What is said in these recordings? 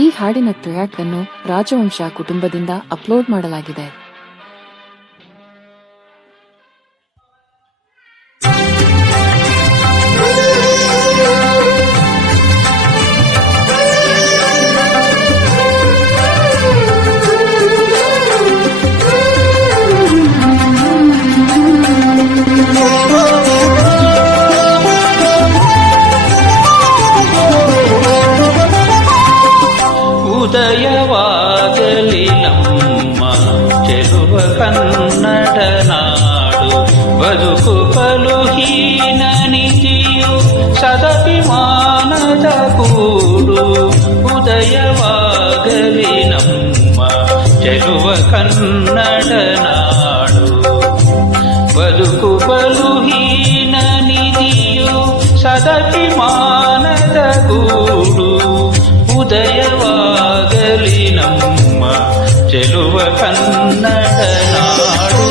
ಈ ಹಾಡಿನ ಟ್ರ್ಯಾಕ್ ಅನ್ನು ರಾಜವಂಶ ಕುಟುಂಬದಿಂದ ಅಪ್ಲೋಡ್ ಮಾಡಲಾಗಿದೆ. ಉದಯವಾಗಲಿ ನಮ್ಮ ಚೆಲುವ ಕನ್ನಡ ನಾಡು, ಬದುಕು ಬಲು ಹೀನ ನಿಧಿಯು ಸದಭಿಮಾನದ ಕೂಡು. ಉದಯವಾಗಲಿ ನಮ್ಮ ಚೆಲುವ ಕನ್ನಡ ನಾಡು, ಬದುಕು ಬಲು ಹೀನ ನಿಧಿಯು ಸದಭಿಮಾನದ ಕೂಡು. ಉದಯವಾಗಲಿ ನಮ್ಮ ಚೆಲುವ ಕನ್ನಡ ನಾಡು.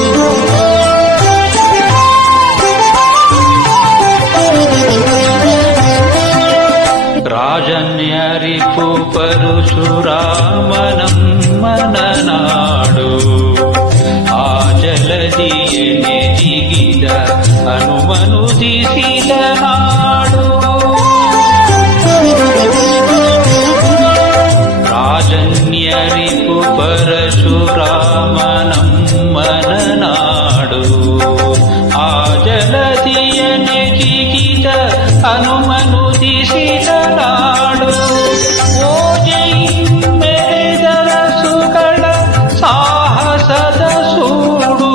ರಾಜನ್ಯರಿಪು ಪರಶುರಾಮನಮ್ಮನ ನಾಡು, ಆ ಜಲದಿಯನೆ ಜಿಗಿದ ಹನುಮನುದಿಸಿದ ನಾಡು. ರಾಜನ್ಯರಿಪು ಪರಶುರಾಮನಮ್ಮನ ನಾಡು, ಆ ಜಲದಿಯನೆ ಜಿಗಿದ ಹನುಮನುದಿಸಿದ ನಾಡು. ಓಜೈ ಮೆರೆದರ ಸುಗಳ ಸಾಹಸದ ಸೂಡು,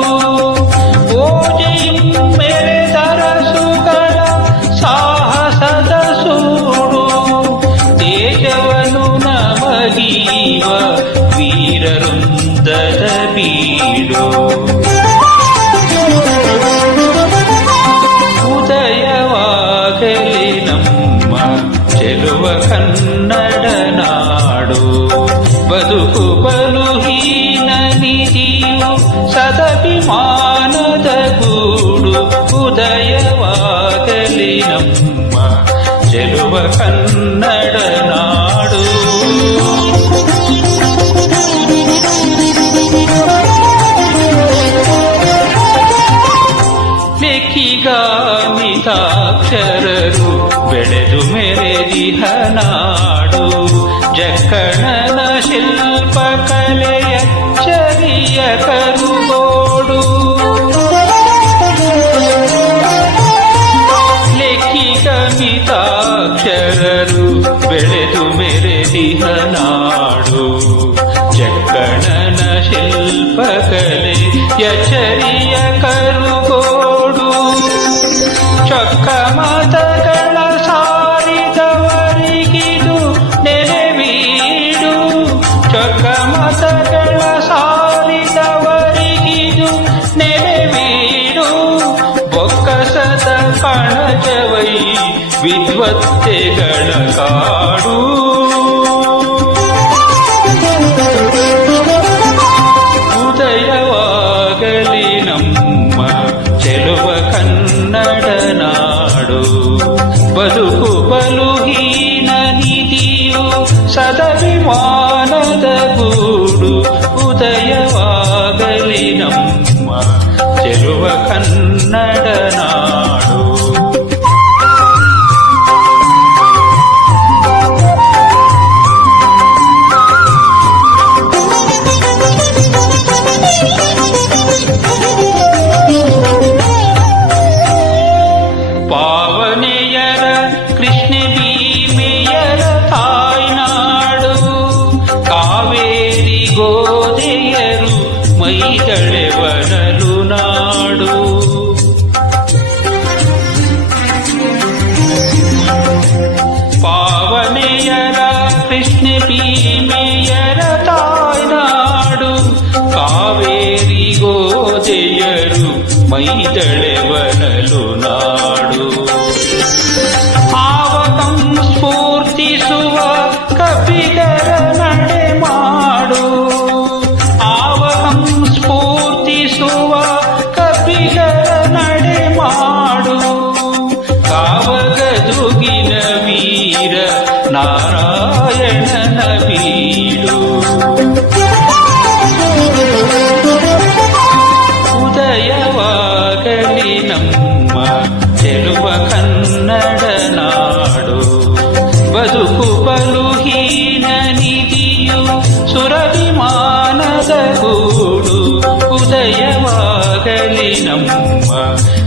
ಓಜೈ ಮೆರೆದರ ಸುಗಳ ಸಾಹಸದ ಸೂಡು. ದೇಶವನು ನಮಗೀವ ವೀರವೃಂದದ ಬೀಡು. ಉದಯವಾಗಲಿ ನಮ್ಮ ಚೆಲುವ ಕನ್ನಡ ನಾಡು, ಬದುಕು ಬಲು ಹೀನ ನಿಧಿಯು ಸದಭಿಮಾನದ ಗೂಡು. ಉದಯವಾಗಲಿ ನಮ್ಮ ಚೆಲುವ ಕನ್ನಡ ನಾಡು. ಲೆಕ್ಕಿಗಾಮಿತಾಕ್ಷರರು ಬೆಳೆದು ಮೆರೆದಿಹ ನಾಡು, ಜಕ್ಕಣನ ಶಿಲ್ಪಕಲೆಯ ಚರಿಯ ಕರುಗೋಡು. ಲೆಕ್ಕಿಗಾಮಿತಾಕ್ಷರರು ಬೆಳೆದು ಮೆರೆದಿಹ ನಾಡು, ಜಕ್ಕಣನ ಶಿಲ್ಪಕಲೆಯ ಚರಿಯ ಕರುಗೋಡು. ಚೊಕ್ಕ ಮತಗಳ ಸಾರಿದವರಿಗಿದು ನೆಲೆವೀಡು, ಚೊಕ್ಕ ಮತಗಳ ಸಾರಿದವರಿಗಿದು ನೆಲೆವೀಡು. ಬೊಕ್ಕಸದ ಕಣಜವೈ ವಿದ್ವತ್ತೆಗಳ ಕಾಡು. ಉದಯವಾಗಲಿ ನಮ್ಮ ಚೆಲುವ ಕನ್ನಡ ನಾಡು, ಬದುಕು ಬಲು ಹೀನ ನಿಧಿಯು ಸದಭಿಮಾನದ ಗೂಡು. ಉದಯವಾಗಲಿ ನಮ್ಮ ಚೆಲುವ ಕನ್ನಡ ನಾಡು. ಪಾವನೆಯರ ಕೃಷ್ಣ ಭೀಮೆಯರ ತಾಯ್ನಾಡು, ಕಾವೇರಿ ಗೋದೆಯರು ಮೈದಳೆವನಲು ನಾಡು. ಪಾವನೆಯರ ಕೃಷ್ಣ ಭೀಮೆಯರ ತಾಯ್ನಾಡು, ಕಾವೇರಿ ಗೋದೆಯರು ಮೈದಳೆವನಲು ನಾಡು. ಆವಕಂ ಸ್ಫೂರ್ತಿಸುವ ಕಪಿಗರ ನಡೆ ಮಾಡು, ಆವಕಂ ಸ್ಫೂರ್ತಿಸುವ ಕಪಿಗರ ನಡೆ ಮಾಡು. ಕಾವಗದುಗಿನ ವೀರ ನಾರಾಯಣನ ಬೀಡು. ಉದಯವಾಗಲಿ ನಮ್ಮ ಚೆಲುವ ಕನ್ನಡ ನಾಡು, ಬದುಕು ಬಲು ಹೀನ ನಿಧಿಯು ಸುರಭಿಮಾನದ ಗೂಡು. ಉದಯವಾಗಲಿ ನಮ್ಮ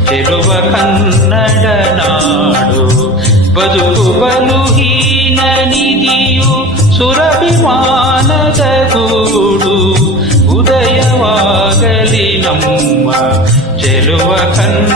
ಚೆಲುವ ಕನ್ನಡ ನಾಡು, ಬದುಕು ಬಲು ಹೀನ ನಿಧಿಯು ಸುರಭಿಮಾನದ ಗೂಡು. ಉದಯವಾಗಲಿ ನಮ್ಮ ಚೆಲುವ ಕನ್ನಡ